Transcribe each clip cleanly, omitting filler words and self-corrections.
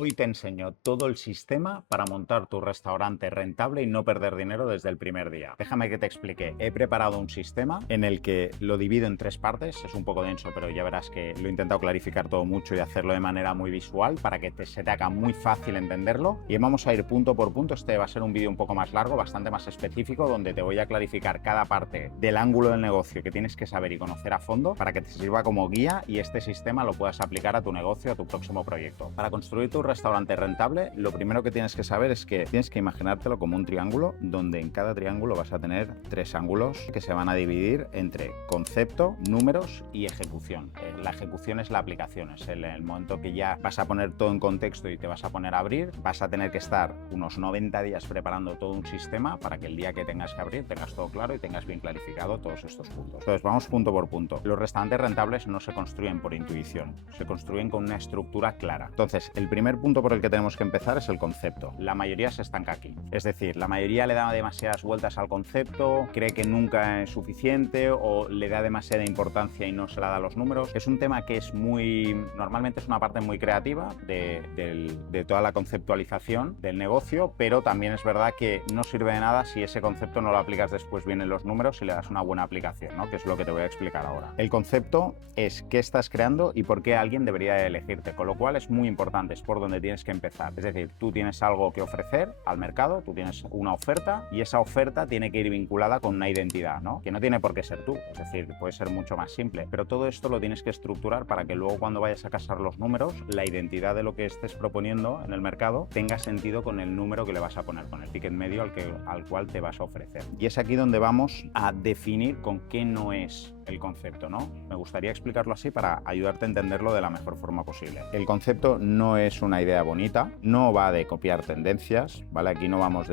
Hoy te enseño todo el sistema para montar tu restaurante rentable y no perder dinero desde el primer día. Déjame que te explique. He preparado un sistema en el que lo divido en tres partes. Es un poco denso, pero ya verás que lo he intentado clarificar todo mucho y hacerlo de manera muy visual para que se te haga muy fácil entenderlo. Y vamos a ir punto por punto. Este va a ser un vídeo un poco más largo, bastante más específico, donde te voy a clarificar cada parte del ángulo del negocio que tienes que saber y conocer a fondo para que te sirva como guía y este sistema lo puedas aplicar a tu negocio, a tu próximo proyecto. Para construir tu restaurante rentable, lo primero que tienes que saber es que tienes que imaginártelo como un triángulo, donde en cada triángulo vas a tener tres ángulos que se van a dividir entre concepto, números y ejecución. La ejecución es la aplicación, es el momento que ya vas a poner todo en contexto y te vas a poner a abrir. Vas a tener que estar unos 90 días preparando todo un sistema para que el día que tengas que abrir tengas todo claro y tengas bien clarificado todos estos puntos. Entonces vamos punto por punto. Los restaurantes rentables no se construyen por intuición, se construyen con una estructura clara. Entonces, el primer punto por el que tenemos que empezar es el concepto. La mayoría se estanca aquí. Es decir, la mayoría le da demasiadas vueltas al concepto, cree que nunca es suficiente o le da demasiada importancia y no se la da a los números. Es un tema que es normalmente es una parte muy creativa de toda la conceptualización del negocio, pero también es verdad que no sirve de nada si ese concepto no lo aplicas después bien en los números y le das una buena aplicación, ¿no? Que es lo que te voy a explicar ahora. El concepto es qué estás creando y por qué alguien debería elegirte, con lo cual es muy importante, es por donde tienes que empezar. Es decir, tú tienes algo que ofrecer al mercado, tú tienes una oferta y esa oferta tiene que ir vinculada con una identidad, ¿no? Que no tiene por qué ser tú, es decir, puede ser mucho más simple, pero todo esto lo tienes que estructurar para que luego cuando vayas a casar los números, la identidad de lo que estés proponiendo en el mercado tenga sentido con el número que le vas a poner, con el ticket medio al cual te vas a ofrecer. Y es aquí donde vamos a definir con qué no es el concepto, ¿no? Me gustaría explicarlo así para ayudarte a entenderlo de la mejor forma posible. El concepto no es una idea bonita, no va de copiar tendencias, ¿vale? Aquí no vamos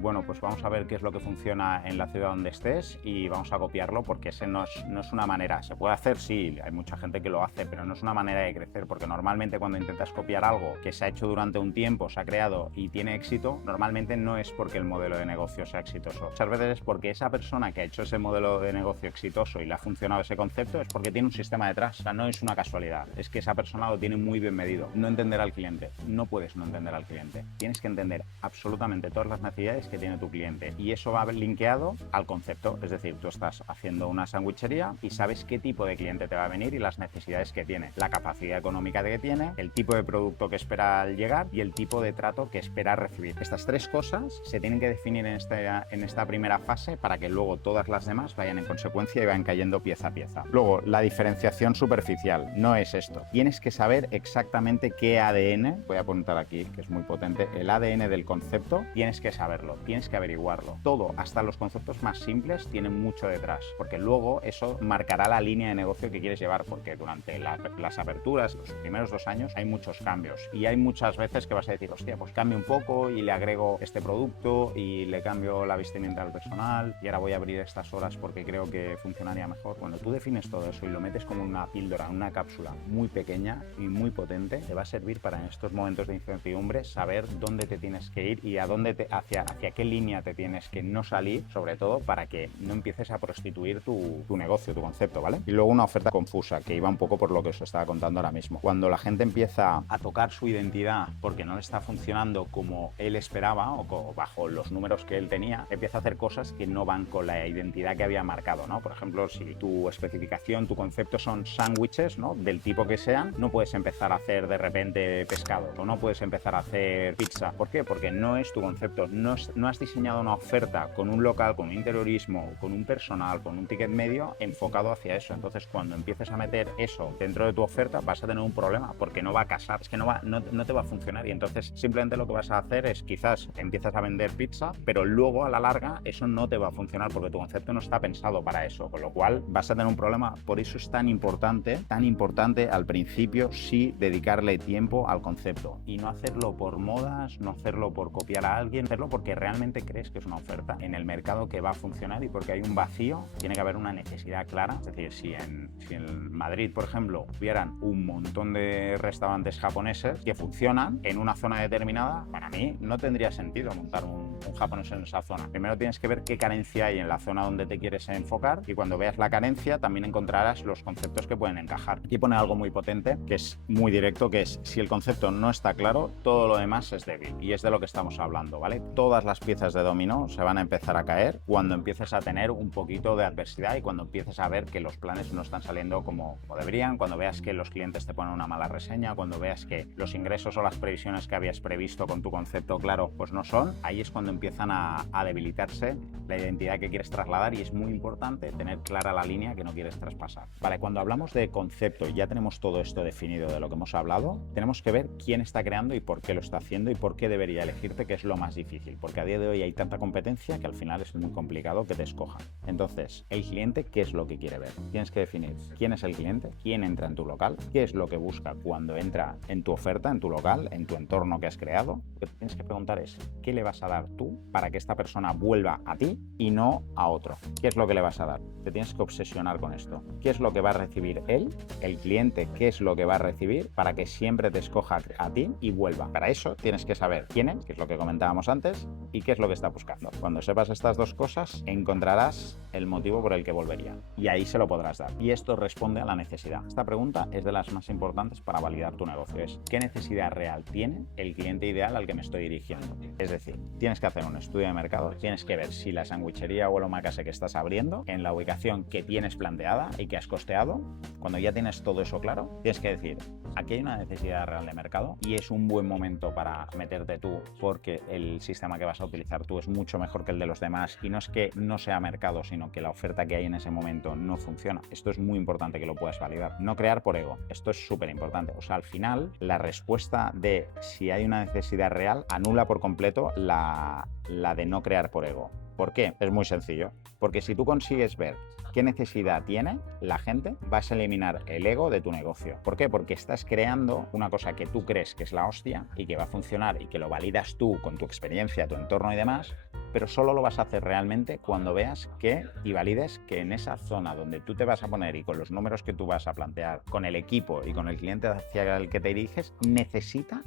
bueno, pues vamos a ver qué es lo que funciona en la ciudad donde estés y vamos a copiarlo, porque ese no es una manera. Se puede hacer, sí, hay mucha gente que lo hace, pero no es una manera de crecer, porque normalmente cuando intentas copiar algo que se ha hecho durante un tiempo, se ha creado y tiene éxito, normalmente no es porque el modelo de negocio sea exitoso. Muchas veces es porque esa persona que ha hecho ese modelo de negocio exitoso y le ha funcionado ese concepto es porque tiene un sistema detrás. O sea, no es una casualidad, es que esa persona lo tiene muy bien medido. No entender al cliente, no puedes no entender al cliente. Tienes que entender absolutamente todas las necesidades que tiene tu cliente y eso va linkeado al concepto. Es decir, tú estás haciendo una sandwichería y sabes qué tipo de cliente te va a venir y las necesidades que tiene, la capacidad económica que tiene, el tipo de producto que espera al llegar y el tipo de trato que espera recibir. Estas tres cosas se tienen que definir en esta primera fase para que luego todas las demás vayan en consecuencia y vayan cayendo pieza a pieza. Luego, la diferenciación superficial no es esto. Tienes que saber exactamente qué ADN, voy a apuntar aquí que es muy potente, el ADN del concepto, tienes que saberlo, tienes que averiguarlo. Todo, hasta los conceptos más simples, tienen mucho detrás, porque luego eso marcará la línea de negocio que quieres llevar, porque durante las aperturas, los primeros 2 años, hay muchos cambios y hay muchas veces que vas a decir, hostia, pues cambio un poco y le agrego este producto y le cambio la vestimenta al personal y ahora voy a abrir estas horas porque creo que funcionaría mejor. Cuando tú defines todo eso y lo metes como una píldora, una cápsula muy pequeña y muy potente, te va a servir para en estos momentos de incertidumbre saber dónde te tienes que ir y hacia qué línea te tienes que no salir, sobre todo para que no empieces a prostituir tu negocio, tu concepto, ¿vale? Y luego una oferta confusa, que iba un poco por lo que os estaba contando ahora mismo. Cuando la gente empieza a tocar su identidad porque no le está funcionando como él esperaba o bajo los números que él tenía, empieza a hacer cosas que no van con la identidad que había marcado, ¿no? Por ejemplo, si tu especificación, tu concepto son sándwiches, ¿no? Del tipo que sean, no puedes empezar a hacer de repente pescado o no puedes empezar a hacer pizza. ¿Por qué? Porque no es tu concepto, no has diseñado una oferta con un local, con un interiorismo, con un personal, con un ticket medio enfocado hacia eso. Entonces, cuando empieces a meter eso dentro de tu oferta, vas a tener un problema porque no va a casar, es que no te va a funcionar y entonces simplemente lo que vas a hacer es quizás empiezas a vender pizza, pero luego a la larga eso no te va a funcionar porque tu concepto no está pensado para eso, con lo cual vas a tener un problema. Por eso es tan importante al principio sí dedicarle tiempo al concepto y no hacerlo por modas, no hacerlo por copiar a alguien, hacerlo porque realmente crees que es una oferta en el mercado que va a funcionar y porque hay un vacío, tiene que haber una necesidad clara. Es decir, si en Madrid, por ejemplo, hubieran un montón de restaurantes japoneses que funcionan en una zona determinada, para mí no tendría sentido montar un japonés en esa zona. Primero tienes que ver qué carencia hay en la zona donde te quieres enfocar y cuando veas la carencia, también encontrarás los conceptos que pueden encajar. Aquí pone algo muy potente, que es muy directo, que es: si el concepto no está claro, todo lo demás es débil. Y es de lo que estamos hablando, ¿vale? Todas las piezas de dominó se van a empezar a caer cuando empieces a tener un poquito de adversidad y cuando empieces a ver que los planes no están saliendo como deberían, cuando veas que los clientes te ponen una mala reseña, cuando veas que los ingresos o las previsiones que habías previsto con tu concepto claro pues no son. Ahí es cuando empiezan a debilitarse la identidad que quieres trasladar, y es muy importante tener clara la línea que no quieres traspasar. Vale, cuando hablamos de concepto y ya tenemos todo esto definido de lo que hemos hablado, tenemos que ver quién está creando y por qué lo está haciendo y por qué debería elegirte, que es lo más difícil, porque a día de hoy hay tanta competencia que al final es muy complicado que te escojan. Entonces, el cliente, ¿qué es lo que quiere ver? Tienes que definir quién es el cliente, quién entra en tu local, qué es lo que busca cuando entra en tu oferta, en tu local, en tu entorno que has creado. Lo que tienes que preguntar es: ¿qué le vas a dar tú para que esta persona vuelva a ti y no a otro? ¿Qué es lo que le vas a dar? Te tienes que obsesionar con esto. ¿Qué es lo que va a recibir él, el cliente? ¿Qué es lo que va a recibir para que siempre te escoja a ti y vuelva? Para eso tienes que saber quién es, que es lo que comentábamos antes, y qué es lo que está buscando. Cuando sepas estas dos cosas, encontrarás el motivo por el que volvería, y ahí se lo podrás dar. Y esto responde a la necesidad. Esta pregunta es de las más importantes para validar tu negocio. Es: ¿qué necesidad real tiene el cliente ideal al que me estoy dirigiendo? Es decir, tienes que hacer un estudio de mercado, tienes que ver si la sandwichería o el omakase que estás abriendo, en la ubicación que tienes planteada y que has costeado, cuando ya tienes todo eso claro, tienes que decir: aquí hay una necesidad real de mercado y es un buen momento para meterte tú, porque el sistema que vas a utilizar tú es mucho mejor que el de los demás, y no es que no sea mercado, sino que la oferta que hay en ese momento no funciona. Esto es muy importante que lo puedas validar. No crear por ego. Esto es súper importante. O sea, al final, la respuesta de si hay una necesidad real anula por completo la de no crear por ego. ¿Por qué? Es muy sencillo. Porque si tú consigues ver qué necesidad tiene la gente, vas a eliminar el ego de tu negocio. ¿Por qué? Porque estás creando una cosa que tú crees que es la hostia y que va a funcionar y que lo validas tú con tu experiencia, tu entorno y demás, pero solo lo vas a hacer realmente cuando veas que y valides que en esa zona donde tú te vas a poner y con los números que tú vas a plantear, con el equipo y con el cliente hacia el que te diriges, necesita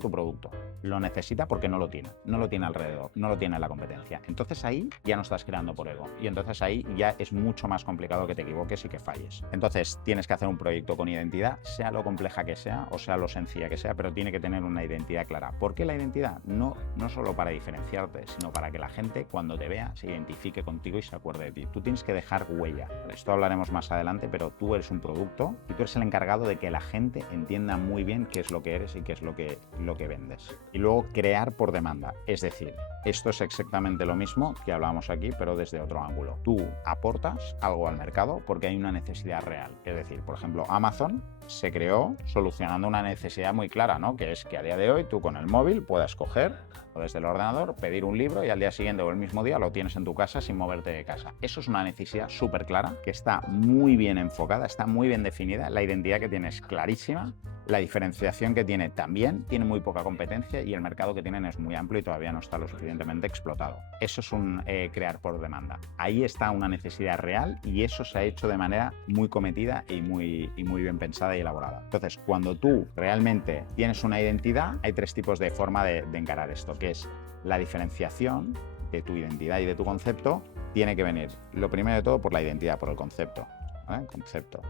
tu producto. Lo necesita porque no lo tiene alrededor, no lo tiene en la competencia. Entonces ahí ya no estás creando por ego, y entonces ahí ya es mucho más complicado que te equivoques y que falles. Entonces tienes que hacer un proyecto con identidad, sea lo compleja que sea o sea lo sencilla que sea, pero tiene que tener una identidad clara. ¿Por qué la identidad? No solo para diferenciarte, sino para que la gente cuando te vea se identifique contigo y se acuerde de ti. Tú tienes que dejar huella. De esto hablaremos más adelante, pero tú eres un producto y tú eres el encargado de que la gente entienda muy bien qué es lo que eres y qué es lo que vendes. Y luego crear por demanda. Es decir, esto es exactamente lo mismo que hablábamos aquí, pero desde otro ángulo. Tú aportas algo al mercado porque hay una necesidad real. Es decir, por ejemplo, Amazon se creó solucionando una necesidad muy clara, ¿no? Que es que a día de hoy tú con el móvil puedas coger o desde el ordenador pedir un libro y al día siguiente o el mismo día lo tienes en tu casa sin moverte de casa. Eso es una necesidad súper clara, que está muy bien enfocada, está muy bien definida, la identidad que tienes clarísima, la diferenciación que tiene también, tiene muy poca competencia y el mercado que tienen es muy amplio y todavía no está lo suficientemente explotado. Eso es un crear por demanda. Ahí está una necesidad real y eso se ha hecho de manera muy cometida y muy bien pensada y elaborada. Entonces, cuando tú realmente tienes una identidad, hay tres tipos de forma de encarar esto, que es la diferenciación de tu identidad y de tu concepto. Tiene que venir, lo primero de todo, por la identidad, por el concepto, ¿vale? Concepto.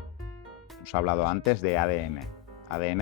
Os he hablado antes de ADN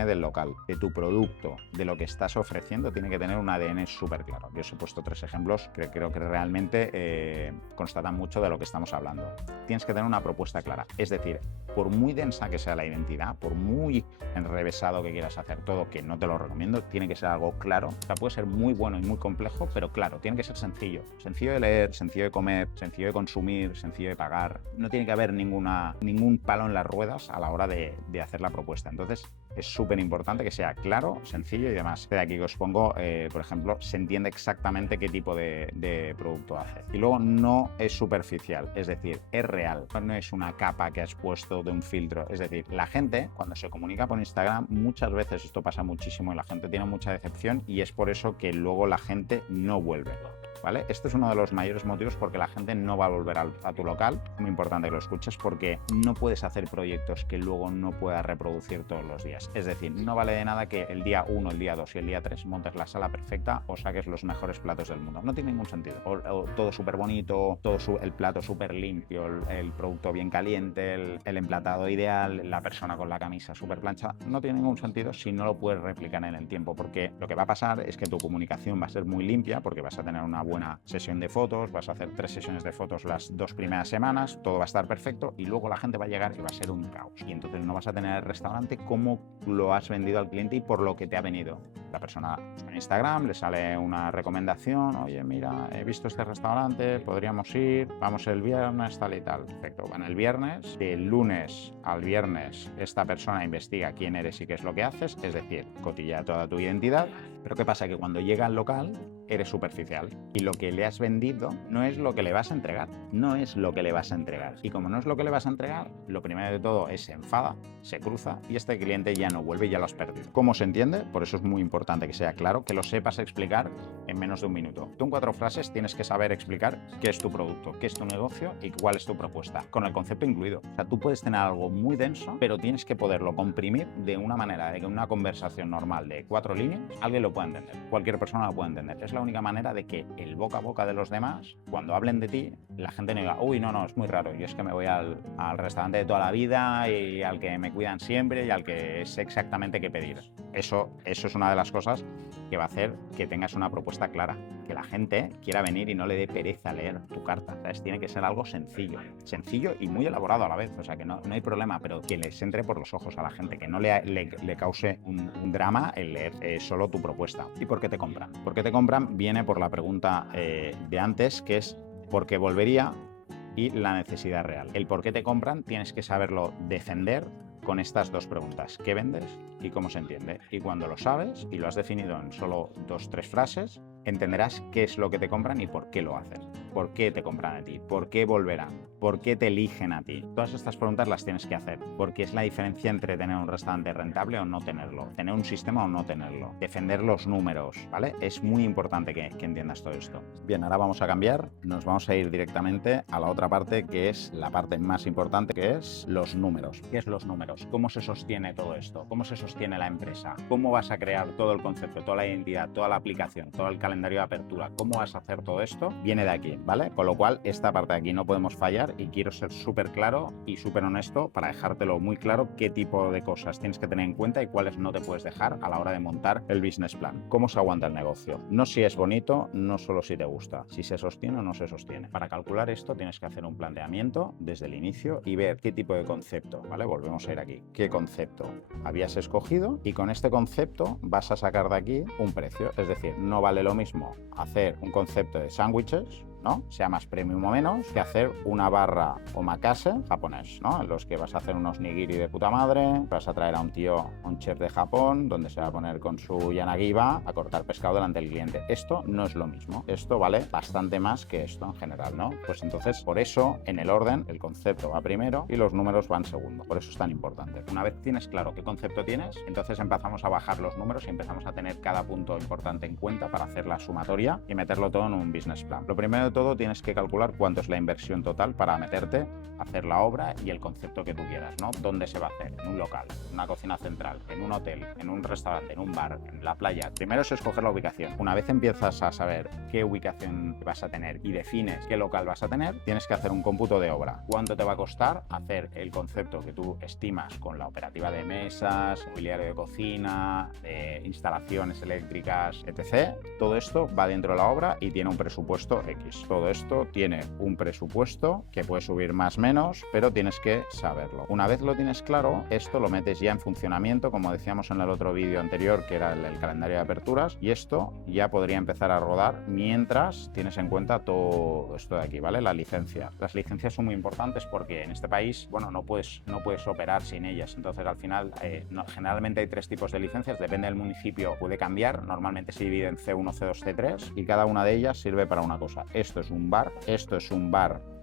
del local, de tu producto, de lo que estás ofreciendo, tiene que tener un ADN súper claro. Yo os he puesto 3 ejemplos que creo que realmente constatan mucho de lo que estamos hablando. Tienes que tener una propuesta clara. Es decir, por muy densa que sea la identidad, por muy enrevesado que quieras hacer todo, que no te lo recomiendo, tiene que ser algo claro. O sea, puede ser muy bueno y muy complejo, pero claro, tiene que ser sencillo. Sencillo de leer, sencillo de comer, sencillo de consumir, sencillo de pagar. No tiene que haber ningún palo en las ruedas a la hora de hacer la propuesta. Entonces, es súper importante que sea claro, sencillo y demás. De aquí que os pongo, por ejemplo, se entiende exactamente qué tipo de producto hace. Y luego no es superficial, es decir, es real. No es una capa que has puesto de un filtro. Es decir, la gente, cuando se comunica por Instagram, muchas veces esto pasa muchísimo y la gente tiene mucha decepción y es por eso que luego la gente no vuelve. ¿vale? Este es uno de los mayores motivos porque la gente no va a volver a tu local. Es muy importante que lo escuches porque no puedes hacer proyectos que luego no puedas reproducir todos los días. Es decir, no vale de nada que el día 1, el día 2 y el día 3 montes la sala perfecta o saques los mejores platos del mundo. No tiene ningún sentido. O todo súper bonito, el plato súper limpio, el producto bien caliente, el emplatado ideal, la persona con la camisa súper plancha. No tiene ningún sentido si no lo puedes replicar en el tiempo, porque lo que va a pasar es que tu comunicación va a ser muy limpia, porque vas a tener una buena sesión de fotos, vas a hacer 3 sesiones de fotos las 2 primeras semanas, todo va a estar perfecto y luego la gente va a llegar y va a ser un caos. Y entonces no vas a tener el restaurante como lo has vendido al cliente y por lo que te ha venido. La persona en Instagram le sale una recomendación, oye, mira, he visto este restaurante, podríamos ir, vamos el viernes, tal y tal. Perfecto, van el viernes, del lunes al viernes esta persona investiga quién eres y qué es lo que haces, es decir, cotillea toda tu identidad, pero ¿qué pasa? Que cuando llega al local eres superficial y lo que le has vendido no es lo que le vas a entregar, no es lo que le vas a entregar. Y como no es lo que le vas a entregar, lo primero de todo es se enfada, se cruza y este cliente ya no vuelve y ya lo has perdido. ¿Cómo se entiende? Por eso es muy importante que sea claro, que lo sepas explicar en menos de un minuto. Tú en 4 frases tienes que saber explicar qué es tu producto, qué es tu negocio y cuál es tu propuesta, con el concepto incluido. O sea, tú puedes tener algo muy denso, pero tienes que poderlo comprimir de una manera de que una conversación normal de 4 líneas, alguien lo pueda entender, cualquier persona lo puede entender. Es la única manera de que el boca a boca de los demás, cuando hablen de ti, la gente no diga, uy, no, es muy raro, yo es que me voy al restaurante de toda la vida y al que me cuidan siempre y al que sé exactamente qué pedir. Eso es una de las cosas que va a hacer que tengas una propuesta clara, que la gente quiera venir y no le dé pereza leer tu carta, ¿sabes? Tiene que ser algo sencillo y muy elaborado a la vez, o sea que no hay problema, pero que les entre por los ojos a la gente, que no le cause un drama el leer solo tu propuesta. ¿Y por qué te compran? ¿Por qué te compran? Viene por la pregunta de antes, que es ¿por qué volvería? Y la necesidad real. El por qué te compran tienes que saberlo defender con estas 2 preguntas: ¿qué vendes y cómo se entiende? Y cuando lo sabes y lo has definido en solo 2-3 frases, entenderás qué es lo que te compran y por qué lo hacen. ¿Por qué te compran a ti? ¿Por qué volverán? ¿Por qué te eligen a ti? Todas estas preguntas las tienes que hacer, porque es la diferencia entre tener un restaurante rentable o no tenerlo, tener un sistema o no tenerlo, defender los números, ¿vale? Es muy importante que entiendas todo esto. Bien, ahora vamos a cambiar, nos vamos a ir directamente a la otra parte, que es la parte más importante, que es los números. ¿Qué es los números? ¿Cómo se sostiene todo esto? ¿Cómo se sostiene la empresa? ¿Cómo vas a crear todo el concepto, toda la identidad, toda la aplicación, todo el calendario de apertura? ¿Cómo vas a hacer todo esto? Viene de aquí, ¿vale? Con lo cual, esta parte de aquí no podemos fallar y quiero ser súper claro y súper honesto para dejártelo muy claro qué tipo de cosas tienes que tener en cuenta y cuáles no te puedes dejar a la hora de montar el business plan. ¿Cómo se aguanta el negocio? No si es bonito, no solo si te gusta, si se sostiene o no se sostiene. Para calcular esto tienes que hacer un planteamiento desde el inicio y ver qué tipo de concepto, ¿vale? Volvemos a ir aquí. ¿Qué concepto habías escogido? Y con este concepto vas a sacar de aquí un precio. Es decir, no vale lo mismo hacer un concepto de sándwiches, ¿no? Sea más premium o menos, que hacer una barra omakase japonés, ¿no? En los que vas a hacer unos nigiri de puta madre, vas a traer a un tío, un chef de Japón, donde se va a poner con su yanagiba a cortar pescado delante del cliente. Esto no es lo mismo. Esto vale bastante más que esto en general, ¿no? Pues entonces, por eso, en el orden, el concepto va primero y los números van segundo. Por eso es tan importante. Una vez tienes claro qué concepto tienes, entonces empezamos a bajar los números y empezamos a tener cada punto importante en cuenta para hacer la sumatoria y meterlo todo en un business plan. Lo primero de todo, tienes que calcular cuánto es la inversión total para meterte, hacer la obra y el concepto que tú quieras, ¿no? ¿Dónde se va a hacer? En un local, en una cocina central, en un hotel, en un restaurante, en un bar, en la playa. Primero es escoger la ubicación. Una vez empiezas a saber qué ubicación vas a tener y defines qué local vas a tener, tienes que hacer un cómputo de obra. ¿Cuánto te va a costar hacer el concepto que tú estimas con la operativa de mesas, mobiliario de cocina, instalaciones eléctricas, etc.? Todo esto va dentro de la obra y tiene un presupuesto X. Todo esto tiene un presupuesto que puede subir más o menos, pero tienes que saberlo. Una vez lo tienes claro, esto lo metes ya en funcionamiento, como decíamos en el otro vídeo anterior, que era el calendario de aperturas, y esto ya podría empezar a rodar mientras tienes en cuenta todo esto de aquí, ¿vale? La licencia. Las licencias son muy importantes porque en este país, bueno, no puedes operar sin ellas. Entonces, al final, generalmente hay 3 tipos de licencias, depende del municipio, puede cambiar. Normalmente se divide en C1, C2, C3 y cada una de ellas sirve para una cosa. Esto es un bar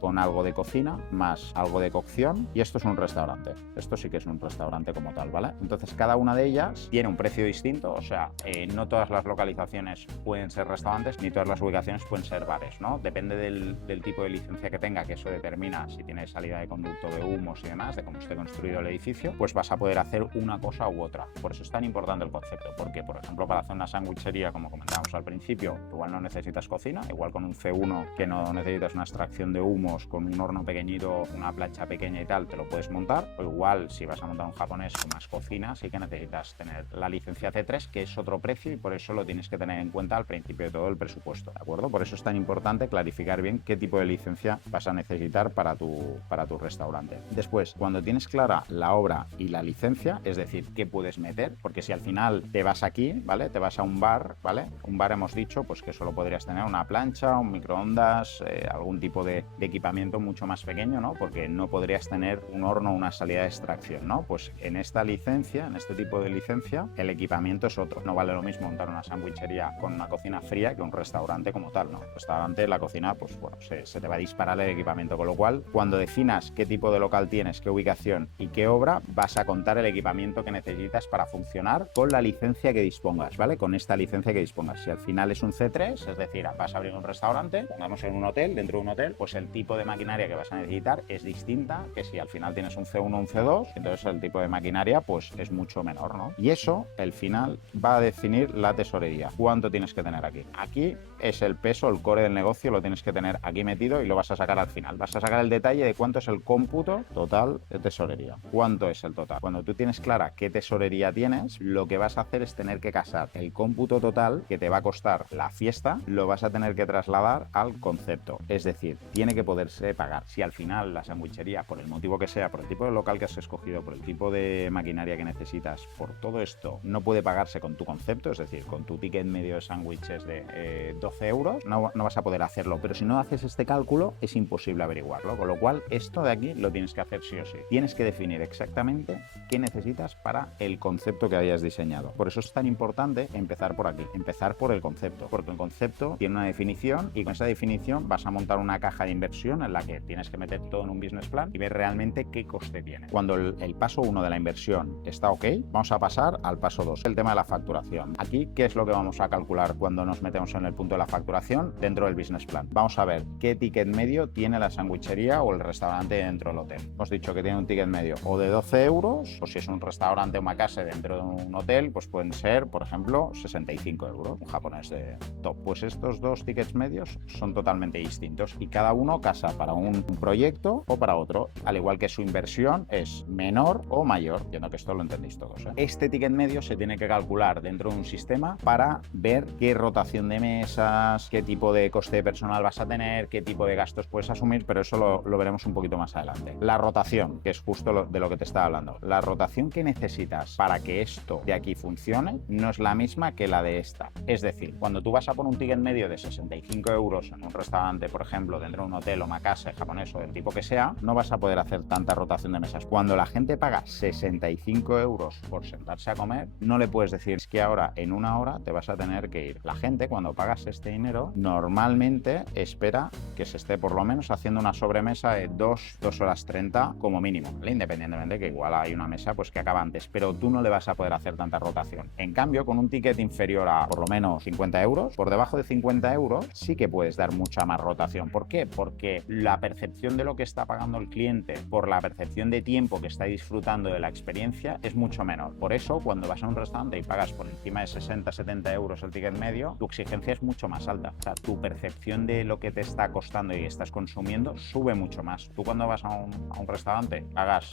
con algo de cocina, más algo de cocción, y esto es un restaurante. Esto sí que es un restaurante como tal, ¿vale? Entonces cada una de ellas tiene un precio distinto, o sea, no todas las localizaciones pueden ser restaurantes, ni todas las ubicaciones pueden ser bares, ¿no? Depende del tipo de licencia que tenga, que eso determina si tiene salida de conducto de humos y demás, de cómo esté construido el edificio, pues vas a poder hacer una cosa u otra. Por eso es tan importante el concepto, porque, por ejemplo, para hacer una sandwichería, como comentábamos al principio, igual no necesitas cocina, igual con un C1 que no necesitas una extracción de humos, con un horno pequeñito, una plancha pequeña y tal, te lo puedes montar, o igual si vas a montar un japonés con más cocina, sí que necesitas tener la licencia C3, que es otro precio y por eso lo tienes que tener en cuenta al principio de todo el presupuesto, ¿de acuerdo? Por eso es tan importante clarificar bien qué tipo de licencia vas a necesitar para tu restaurante. Después, cuando tienes clara la obra y la licencia, es decir, qué puedes meter, porque si al final te vas aquí, ¿vale? Te vas a un bar, ¿vale? Un bar hemos dicho pues que solo podrías tener una plancha, un microondas, algún tipo de equipamiento mucho más pequeño, ¿no? Porque no podrías tener un horno o una salida de extracción, ¿no? Pues en esta licencia, en este tipo de licencia, el equipamiento es otro. No vale lo mismo montar una sandwichería con una cocina fría que un restaurante como tal, ¿no? El restaurante, la cocina, pues bueno, se te va a disparar el equipamiento, con lo cual, cuando definas qué tipo de local tienes, qué ubicación y qué obra, vas a contar el equipamiento que necesitas para funcionar con la licencia que dispongas, ¿vale? Con esta licencia que dispongas. Si al final es un C3, es decir, vas a abrir un restaurante, pongamos en un hotel, dentro de un hotel, pues el tipo de maquinaria que vas a necesitar es distinta que si al final tienes un C1 o un C2, entonces el tipo de maquinaria pues es mucho menor, ¿no? Y eso, el final, va a definir la tesorería. ¿Cuánto tienes que tener aquí? Aquí es el peso, el core del negocio, lo tienes que tener aquí metido y lo vas a sacar al final. Vas a sacar el detalle de cuánto es el cómputo total de tesorería. ¿Cuánto es el total? Cuando tú tienes clara qué tesorería tienes, lo que vas a hacer es tener que casar el cómputo total que te va a costar la fiesta, lo vas a tener que trasladar al concepto. Es decir, tiene que poderse pagar. Si al final la sandwichería, por el motivo que sea, por el tipo de local que has escogido, por el tipo de maquinaria que necesitas, por todo esto, no puede pagarse con tu concepto, es decir, con tu ticket medio de sándwiches de 12 euros, no vas a poder hacerlo. Pero si no haces este cálculo, es imposible averiguarlo. Con lo cual, esto de aquí lo tienes que hacer sí o sí. Tienes que definir exactamente qué necesitas para el concepto que hayas diseñado. Por eso es tan importante empezar por aquí, empezar por el concepto, porque el concepto tiene una definición y con esa definición vas a montar una caja de inversión en la que tienes que meter todo en un business plan y ver realmente qué coste tiene. Cuando el paso 1 de la inversión está ok, vamos a pasar al paso 2, el tema de la facturación. Aquí, ¿qué es lo que vamos a calcular cuando nos metemos en el punto de la facturación dentro del business plan? Vamos a ver qué ticket medio tiene la sandwichería o el restaurante dentro del hotel. Hemos dicho que tiene un ticket medio o de 12 euros, o si es un restaurante o una casa dentro de un hotel, pues pueden ser, por ejemplo, 65 euros, un japonés de top. Pues estos dos tickets medios son totalmente distintos y cada uno casa para un proyecto o para otro, al igual que su inversión es menor o mayor. Entiendo que esto lo entendéis todos, ¿eh? Este ticket medio se tiene que calcular dentro de un sistema para ver qué rotación de mesas, qué tipo de coste de personal vas a tener, qué tipo de gastos puedes asumir, pero eso lo veremos un poquito más adelante. La rotación, que es justo de lo que te estaba hablando. La rotación que necesitas para que esto de aquí funcione no es la misma que la de esta. Es decir, cuando tú vas a poner un ticket medio de 65 euros en un restaurante, por ejemplo, dentro de un hotel o casa japonés o del tipo que sea, no vas a poder hacer tanta rotación de mesas. Cuando la gente paga 65 euros por sentarse a comer, no le puedes decir es que ahora en una hora te vas a tener que ir. La gente, cuando pagas este dinero, normalmente espera que se esté por lo menos haciendo una sobremesa de 2 horas 30 como mínimo, ¿vale? Independientemente que igual hay una mesa pues que acaba antes, pero tú no le vas a poder hacer tanta rotación. En cambio, con un ticket inferior a por lo menos 50 euros, por debajo de 50 euros sí que puedes dar mucha más rotación. ¿Por qué? Porque la percepción de lo que está pagando el cliente por la percepción de tiempo que está disfrutando de la experiencia es mucho menor. Por eso, cuando vas a un restaurante y pagas por encima de 60-70 euros el ticket medio, tu exigencia es mucho más alta. O sea, tu percepción de lo que te está costando y estás consumiendo sube mucho más. Tú cuando vas a un restaurante pagas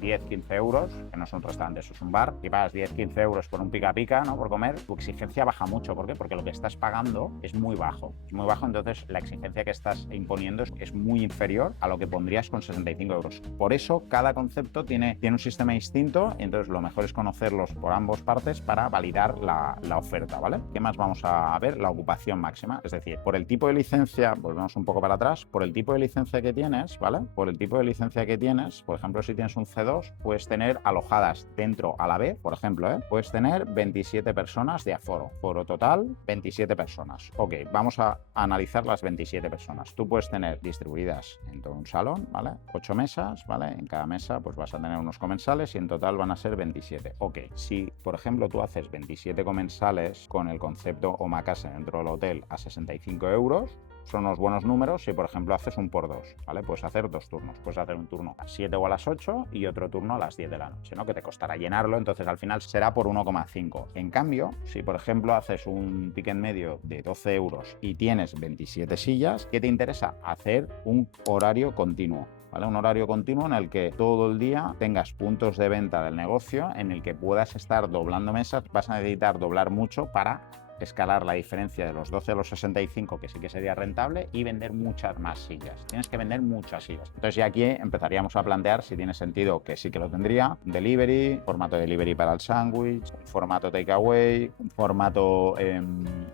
10-15 euros, que no es un restaurante, eso es un bar, y pagas 10-15 euros por un pica pica, ¿no? Por comer, tu exigencia baja mucho. ¿Por qué? Porque lo que estás pagando es muy bajo. Es muy bajo, entonces la exigencia que estás imponiendo es muy inferior a lo que pondrías con 65 euros. Por eso, cada concepto tiene un sistema distinto, y entonces lo mejor es conocerlos por ambas partes para validar la oferta, ¿vale? ¿Qué más vamos a ver? La ocupación máxima, es decir, por el tipo de licencia, volvemos un poco para atrás, por el tipo de licencia que tienes, ¿vale? Por el tipo de licencia que tienes, por ejemplo, si tienes un C2, puedes tener alojadas dentro a la vez, por ejemplo, puedes tener 27 personas de aforo. Foro total, 27 personas. Ok, vamos a analizar las 27 personas. Tú puedes tener tener distribuidas en todo un salón, ¿vale? 8 mesas, ¿vale? En cada mesa pues vas a tener unos comensales y en total van a ser 27. Ok, si por ejemplo tú haces 27 comensales con el concepto omakase dentro del hotel a 65 euros, son unos buenos números si por ejemplo haces un por dos, ¿vale? Puedes hacer 2 turnos, puedes hacer un turno a las 7 o a las 8 y otro turno a las 10 de la noche, ¿no? Que te costará llenarlo, entonces al final será por 1,5. En cambio, si por ejemplo haces un ticket medio de 12 euros y tienes 27 sillas, ¿qué te interesa? Hacer un horario continuo. ¿Vale? Un horario continuo en el que todo el día tengas puntos de venta del negocio, en el que puedas estar doblando mesas. Vas a necesitar doblar mucho para escalar la diferencia de los 12 a los 65, que sí que sería rentable, y vender muchas más sillas. Tienes que vender muchas sillas. Entonces ya aquí empezaríamos a plantear si tiene sentido, que sí que lo tendría, delivery, formato delivery para el sándwich, formato takeaway, formato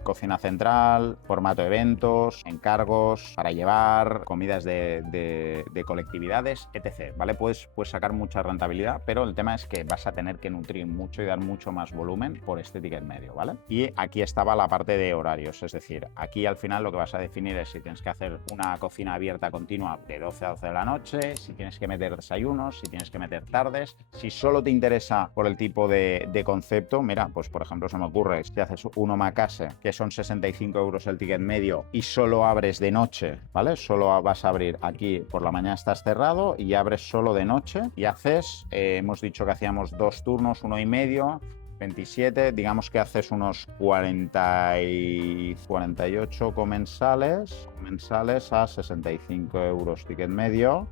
cocina central, formato eventos, encargos para llevar, comidas de colectividades, etc. ¿Vale? Puedes sacar mucha rentabilidad, pero el tema es que vas a tener que nutrir mucho y dar mucho más volumen por este ticket medio, ¿vale? Y aquí estaba la parte de horarios, es decir, aquí al final lo que vas a definir es si tienes que hacer una cocina abierta continua de 12 a 12 de la noche, si tienes que meter desayunos, si tienes que meter tardes. Si solo te interesa por el tipo de concepto, mira, pues por ejemplo se me ocurre, si haces un omakase, que son 65 euros el ticket medio y solo abres de noche, ¿vale? Solo vas a abrir aquí, por la mañana estás cerrado y abres solo de noche y haces, hemos dicho que hacíamos 2 turnos, 1,5, 27, digamos que haces unos 48 comensales a 65 euros ticket medio.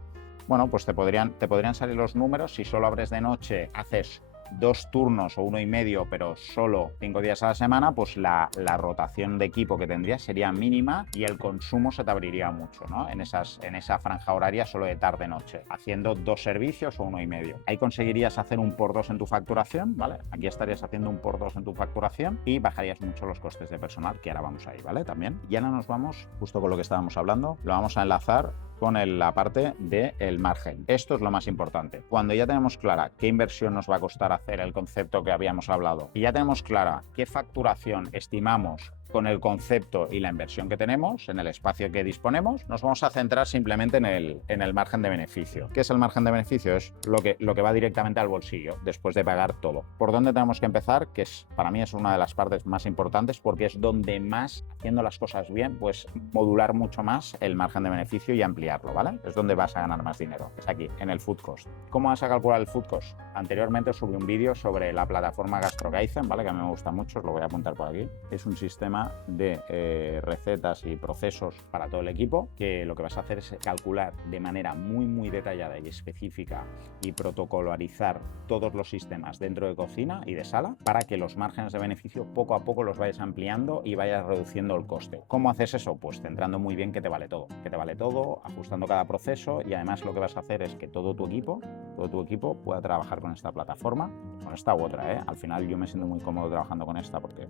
Bueno, pues te podrían salir los números. Si solo abres de noche, haces 2 turnos o 1,5, pero solo 5 días a la semana, pues la rotación de equipo que tendrías sería mínima y el consumo se te abriría mucho, ¿no? En esa franja horaria solo de tarde-noche, haciendo 2 servicios o 1,5. Ahí conseguirías hacer un por 2 en tu facturación, ¿vale? Aquí estarías haciendo un por 2 en tu facturación y bajarías mucho los costes de personal, que ahora vamos ahí, ¿vale? También. Y ahora nos vamos, justo con lo que estábamos hablando, lo vamos a enlazar con la parte del margen. Esto es lo más importante. Cuando ya tenemos clara qué inversión nos va a costar hacer el concepto que habíamos hablado y ya tenemos clara qué facturación estimamos con el concepto y la inversión que tenemos en el espacio que disponemos, nos vamos a centrar simplemente en el margen de beneficio. ¿Qué es el margen de beneficio? Es lo que va directamente al bolsillo después de pagar todo. ¿Por dónde tenemos que empezar? Que para mí es una de las partes más importantes porque es donde más, haciendo las cosas bien, pues modular mucho más el margen de beneficio y ampliarlo, ¿vale? Es donde vas a ganar más dinero. Es aquí, en el food cost. ¿Cómo vas a calcular el food cost? Anteriormente os subí un vídeo sobre la plataforma GastroKaizen, ¿vale? Que a mí me gusta mucho, os lo voy a apuntar por aquí. Es un sistema de recetas y procesos para todo el equipo, que lo que vas a hacer es calcular de manera muy detallada y específica y protocolarizar todos los sistemas dentro de cocina y de sala para que los márgenes de beneficio poco a poco los vayas ampliando y vayas reduciendo el coste. ¿Cómo haces eso? Pues centrando muy bien que te vale todo, ajustando cada proceso, y además lo que vas a hacer es que todo tu equipo pueda trabajar con esta plataforma, con esta u otra, ¿eh? Al final yo me siento muy cómodo trabajando con esta porque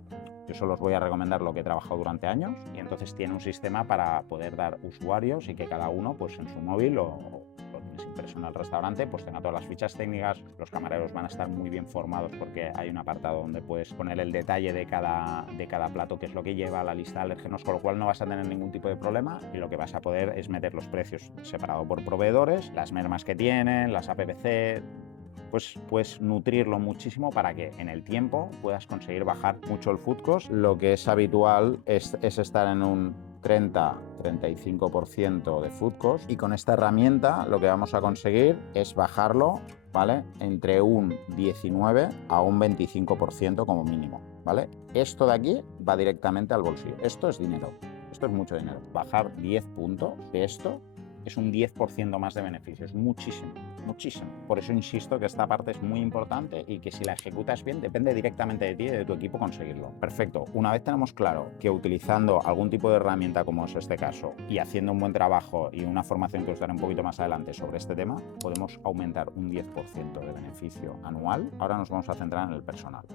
yo solo os voy a recomendar lo que he trabajado durante años, y entonces tiene un sistema para poder dar usuarios y que cada uno pues en su móvil o tienes impreso en el restaurante pues tenga todas las fichas técnicas. Los camareros van a estar muy bien formados porque hay un apartado donde puedes poner el detalle de cada plato, qué es lo que lleva, la lista de alérgenos, con lo cual no vas a tener ningún tipo de problema, y lo que vas a poder es meter los precios separado por proveedores, las mermas que tienen, las APPC. Pues puedes nutrirlo muchísimo para que en el tiempo puedas conseguir bajar mucho el food cost. Lo que es habitual es estar en un 30-35% de food cost, y con esta herramienta lo que vamos a conseguir es bajarlo, ¿vale? Entre un 19 a un 25% como mínimo, ¿vale? Esto de aquí va directamente al bolsillo. Esto es dinero, esto es mucho dinero. Bajar 10 puntos de esto es un 10% más de beneficios, muchísimo. Por eso insisto que esta parte es muy importante y que si la ejecutas bien depende directamente de ti y de tu equipo conseguirlo. Perfecto, una vez tenemos claro que utilizando algún tipo de herramienta como es este caso y haciendo un buen trabajo y una formación que os daré un poquito más adelante sobre este tema, podemos aumentar un 10% de beneficio anual. Ahora nos vamos a centrar en el personal.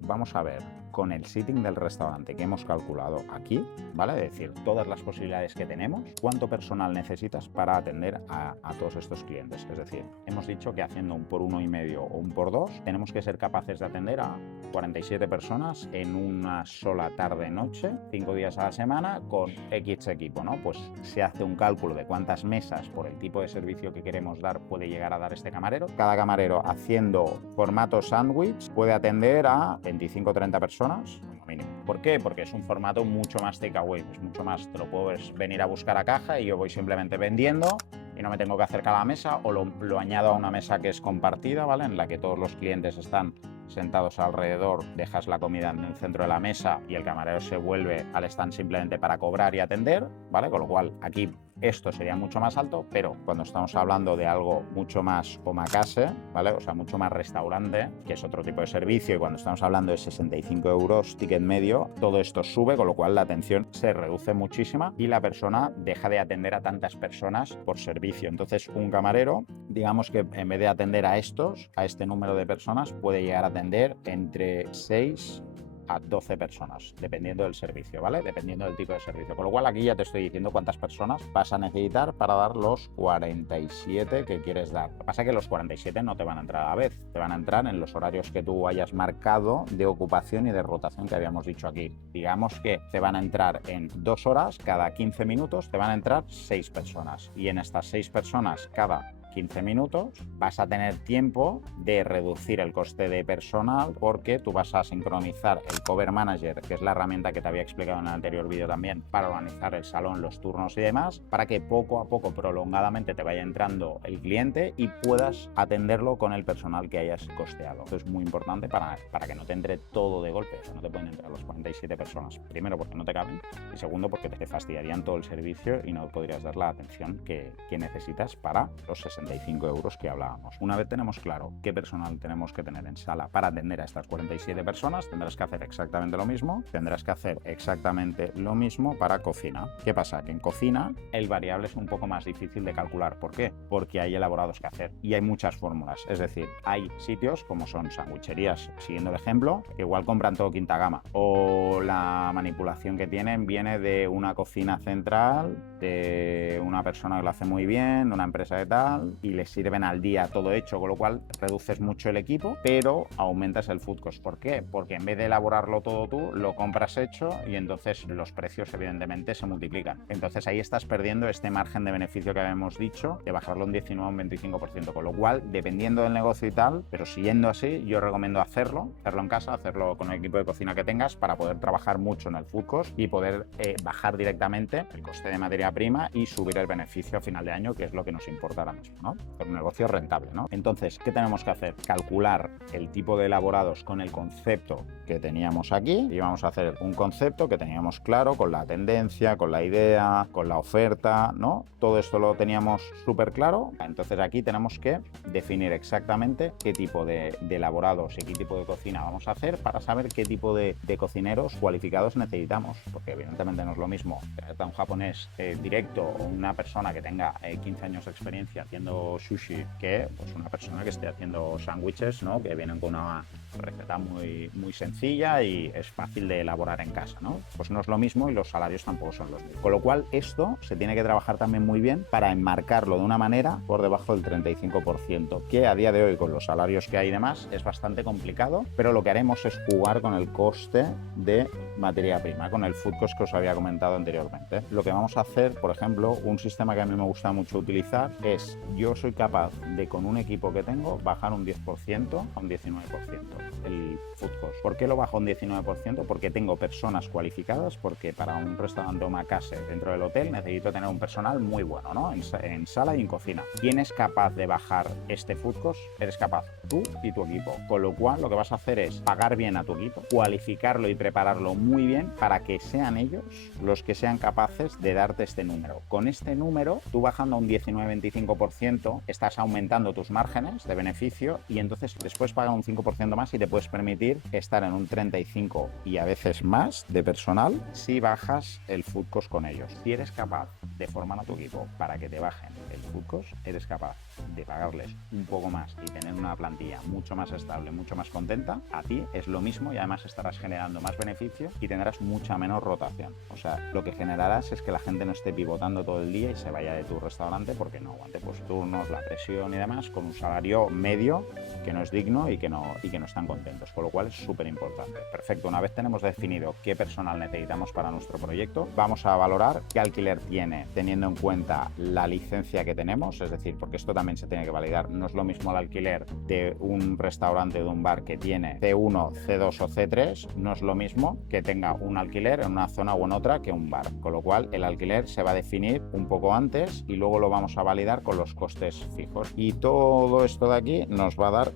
Vamos a ver con el sitting del restaurante que hemos calculado aquí, ¿vale? Es decir, todas las posibilidades que tenemos, cuánto personal necesitas para atender a todos estos clientes. Es decir, decir, hemos dicho que haciendo un por 1,5 o un por 2, tenemos que ser capaces de atender a 47 personas en una sola tarde-noche, 5 días a la semana, con X equipo, ¿no? Pues se hace un cálculo de cuántas mesas por el tipo de servicio que queremos dar puede llegar a dar este camarero. Cada camarero, haciendo formato sándwich, puede atender a 25 o 30 personas como mínimo. ¿Por qué? Porque es un formato mucho más takeaway, es mucho más, te lo puedo venir a buscar a caja y yo voy simplemente vendiendo y no me tengo que acercar a la mesa, o lo añado a una mesa que es compartida, ¿vale? En la que todos los clientes están sentados alrededor, dejas la comida en el centro de la mesa y el camarero se vuelve al stand simplemente para cobrar y atender, ¿vale? Con lo cual aquí esto sería mucho más alto, pero cuando estamos hablando de algo mucho más omakase, ¿vale? O sea, mucho más restaurante, que es otro tipo de servicio, y cuando estamos hablando de 65 euros ticket medio, todo esto sube, con lo cual la atención se reduce muchísima y la persona deja de atender a tantas personas por servicio. Entonces, un camarero, digamos que en vez de atender a este número de personas, puede llegar a atender entre 6 a 12 personas, dependiendo del servicio, ¿vale? Dependiendo del tipo de servicio. Con lo cual aquí ya te estoy diciendo cuántas personas vas a necesitar para dar los 47 que quieres dar. Lo que pasa es que los 47 no te van a entrar a la vez, te van a entrar en los horarios que tú hayas marcado de ocupación y de rotación que habíamos dicho aquí. Digamos que te van a entrar en 2 horas, cada 15 minutos te van a entrar 6 personas, y en estas 6 personas cada 15 minutos vas a tener tiempo de reducir el coste de personal, porque tú vas a sincronizar el Cover Manager, que es la herramienta que te había explicado en el anterior vídeo también, para organizar el salón, los turnos y demás, para que poco a poco, prolongadamente, te vaya entrando el cliente y puedas atenderlo con el personal que hayas costeado. Esto es muy importante para que no te entre todo de golpe. O sea, no te pueden entrar los 47 personas. Primero, porque no te caben, y segundo, porque te fastidiarían todo el servicio y no podrías dar la atención que necesitas para los 65 euros que hablábamos. Una vez tenemos claro qué personal tenemos que tener en sala para atender a estas 47 personas, tendrás que hacer exactamente lo mismo. Tendrás que hacer exactamente lo mismo para cocina. ¿Qué pasa? Que en cocina el variable es un poco más difícil de calcular. ¿Por qué? Porque hay elaborados que hacer y hay muchas fórmulas. Es decir, hay sitios como son sandwicherías, siguiendo el ejemplo, que igual compran todo quinta gama, o la manipulación que tienen viene de una cocina central, de una persona que lo hace muy bien, una empresa de tal, y les sirven al día todo hecho, con lo cual reduces mucho el equipo, pero aumentas el food cost. ¿Por qué? Porque en vez de elaborarlo todo tú, lo compras hecho y entonces los precios evidentemente se multiplican. Entonces ahí estás perdiendo este margen de beneficio que habíamos dicho, de bajarlo un 19 o un 25%, con lo cual, dependiendo del negocio y tal, pero siguiendo así, yo recomiendo hacerlo en casa, hacerlo con el equipo de cocina que tengas, para poder trabajar mucho en el food cost y poder bajar directamente el coste de materia prima y subir el beneficio a final de año, que es lo que nos importa ahora mismo, ¿no? Con un negocio rentable, ¿no? Entonces, ¿qué tenemos que hacer? Calcular el tipo de elaborados con el concepto que teníamos aquí, y vamos a hacer un concepto que teníamos claro, con la tendencia, con la idea, con la oferta, ¿no? Todo esto lo teníamos súper claro. Entonces aquí tenemos que definir exactamente qué tipo de elaborados y qué tipo de cocina vamos a hacer, para saber qué tipo de cocineros cualificados necesitamos, porque evidentemente no es lo mismo a un japonés directo, o una persona que tenga 15 años de experiencia haciendo sushi, que pues una persona que esté haciendo sándwiches, ¿no? Que vienen con una receta muy sencilla y es fácil de elaborar en casa, ¿no? Pues no es lo mismo, y los salarios tampoco son los mismos. Con lo cual, esto se tiene que trabajar también muy bien para enmarcarlo de una manera por debajo del 35%, que a día de hoy, con los salarios que hay y demás, es bastante complicado, pero lo que haremos es jugar con el coste de materia prima, con el food cost que os había comentado anteriormente. Lo que vamos a hacer, por ejemplo, un sistema que a mí me gusta mucho utilizar es, yo soy capaz de, con un equipo que tengo, bajar un 10% a un 19% el food cost. ¿Por qué lo bajo un 19%? Porque tengo personas cualificadas, porque para un restaurante omakase dentro del hotel necesito tener un personal muy bueno, ¿no? En sala y en cocina. ¿Quién es capaz de bajar este food cost? Eres capaz tú y tu equipo. Con lo cual, lo que vas a hacer es pagar bien a tu equipo, cualificarlo y prepararlo muy bien para que sean ellos los que sean capaces de darte este número. Con este número, tú bajando a un 19-25%, estás aumentando tus márgenes de beneficio, y entonces después paga un 5% más más y te puedes permitir estar en un 35 y a veces más de personal si bajas el food cost con ellos. Si eres capaz de formar a tu equipo para que te bajen el food cost, eres capaz de pagarles un poco más y tener una plantilla mucho más estable, mucho más contenta, a ti es lo mismo y además estarás generando más beneficio y tendrás mucha menos rotación. O sea, lo que generarás es que la gente no esté pivotando todo el día y se vaya de tu restaurante porque no aguante pues turnos, la presión y demás, con un salario medio que no es digno y que no están contentos, con lo cual es súper importante. Perfecto, una vez tenemos definido qué personal necesitamos para nuestro proyecto, vamos a valorar qué alquiler tiene, teniendo en cuenta la licencia que tenemos, es decir, porque esto también se tiene que validar. No es lo mismo el alquiler de un restaurante o de un bar que tiene C1, C2 o C3, no es lo mismo que tenga un alquiler en una zona o en otra que un bar, con lo cual el alquiler se va a definir un poco antes y luego lo vamos a validar con los costes fijos. Y todo esto de aquí nos va a dar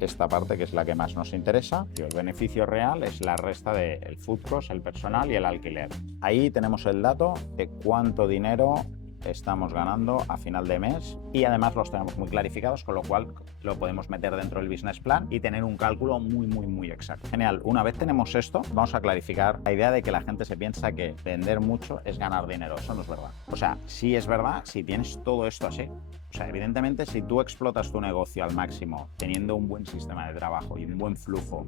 esta parte que es la que más nos interesa. El beneficio real es la resta del food cost, el personal y el alquiler. Ahí tenemos el dato de cuánto dinero estamos ganando a final de mes y además los tenemos muy clarificados, con lo cual lo podemos meter dentro del business plan y tener un cálculo muy exacto. Genial, una vez tenemos esto, vamos a clarificar la idea de que la gente se piensa que vender mucho es ganar dinero. Eso no es verdad. O sea, sí es verdad si tienes todo esto así. O sea, evidentemente, si tú explotas tu negocio al máximo, teniendo un buen sistema de trabajo y un buen flujo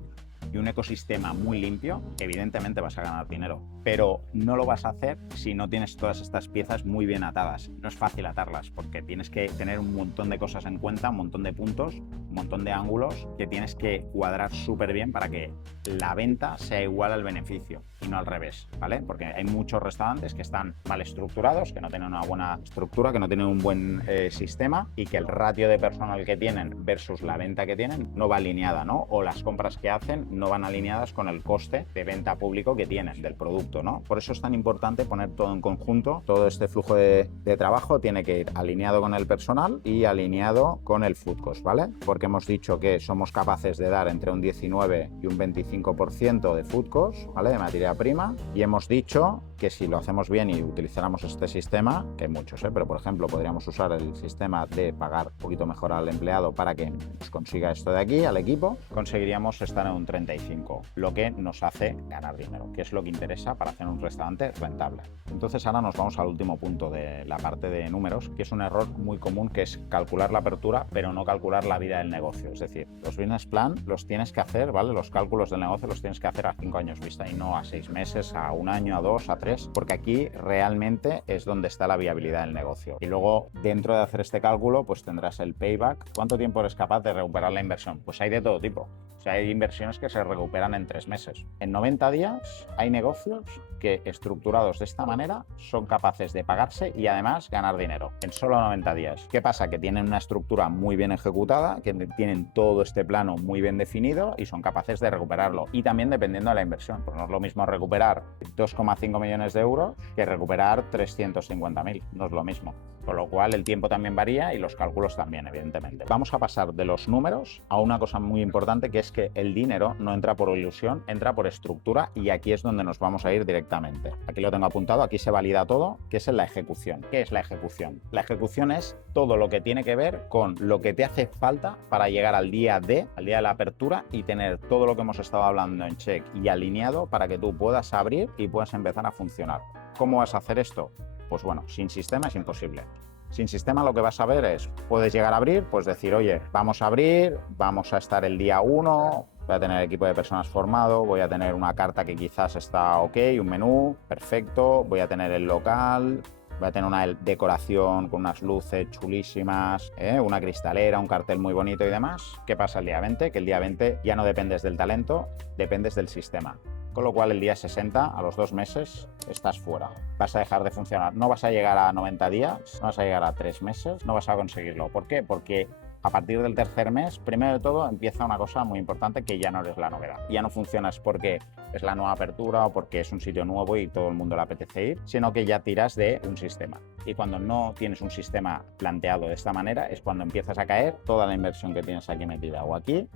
y un ecosistema muy limpio, evidentemente vas a ganar dinero, pero no lo vas a hacer si no tienes todas estas piezas muy bien atadas. No es fácil atarlas porque tienes que tener un montón de cosas en cuenta, un montón de puntos, un montón de ángulos que tienes que cuadrar súper bien para que la venta sea igual al beneficio y no al revés, ¿vale? Porque hay muchos restaurantes que están mal estructurados, que no tienen una buena estructura, que no tienen un buen sistema y que el ratio de personal que tienen versus la venta que tienen no va alineada, ¿no? O las compras que hacen no van alineadas con el coste de venta público que tienen del producto, ¿no? Por eso es tan importante poner todo en conjunto. Todo este flujo de trabajo tiene que ir alineado con el personal y alineado con el food cost, ¿vale? Porque hemos dicho que somos capaces de dar entre un 19 y un 25% de food cost, ¿vale? De materia prima, y hemos dicho que si lo hacemos bien y utilizáramos este sistema, que hay muchos, pero por ejemplo podríamos usar el sistema de pagar un poquito mejor al empleado para que nos consiga esto de aquí, al equipo, conseguiríamos estar en un 35, lo que nos hace ganar dinero, que es lo que interesa para hacer un restaurante rentable. Entonces ahora nos vamos al último punto de la parte de números, que es un error muy común, que es calcular la apertura pero no calcular la vida del negocio. Es decir, los business plan los tienes que hacer, ¿vale? Los cálculos del negocio los tienes que hacer a 5 años vista y no a 6 meses, a 1 año, a 2, a 3, porque aquí realmente es donde está la viabilidad del negocio. Y luego, dentro de hacer este cálculo, pues tendrás el payback. ¿Cuánto tiempo eres capaz de recuperar la inversión? Pues hay de todo tipo. O sea, hay inversiones que se recuperan en 3 meses. En 90 días hay negocios que, estructurados de esta manera, son capaces de pagarse y además ganar dinero en solo 90 días. ¿Qué pasa? Que tienen una estructura muy bien ejecutada, que tienen todo este plano muy bien definido y son capaces de recuperarlo. Y también dependiendo de la inversión, pues no es lo mismo recuperar 2,5 millones de euros que recuperar 350.000. No es lo mismo. Con lo cual el tiempo también varía y los cálculos también, evidentemente. Vamos a pasar de los números a una cosa muy importante, que es que el dinero no entra por ilusión, entra por estructura, y aquí es donde nos vamos a ir directamente. Aquí lo tengo apuntado, aquí se valida todo, que es en la ejecución. ¿Qué es la ejecución? La ejecución es todo lo que tiene que ver con lo que te hace falta para llegar al día de la apertura y tener todo lo que hemos estado hablando en check y alineado para que tú puedas abrir y puedas empezar a funcionar. ¿Cómo vas a hacer esto? Pues bueno, sin sistema es imposible. Sin sistema lo que vas a ver es, puedes llegar a abrir, pues decir, oye, vamos a abrir, vamos a estar el día 1, voy a tener equipo de personas formado, voy a tener una carta que quizás está ok, un menú, perfecto, voy a tener el local, voy a tener una decoración con unas luces chulísimas, una cristalera, un cartel muy bonito y demás. ¿Qué pasa el día 20? Que el día 20 ya no dependes del talento, dependes del sistema. Con lo cual el día 60, a los 2 meses, estás fuera. Vas a dejar de funcionar. No vas a llegar a 90 días, no vas a llegar a 3 meses, no vas a conseguirlo. ¿Por qué? Porque a partir del tercer mes, primero de todo, empieza una cosa muy importante, que ya no eres la novedad. Ya no funcionas porque es la nueva apertura o porque es un sitio nuevo y todo el mundo le apetece ir, sino que ya tiras de un sistema. Y cuando no tienes un sistema planteado de esta manera, es cuando empiezas a caer toda la inversión que tienes aquí metida o aquí,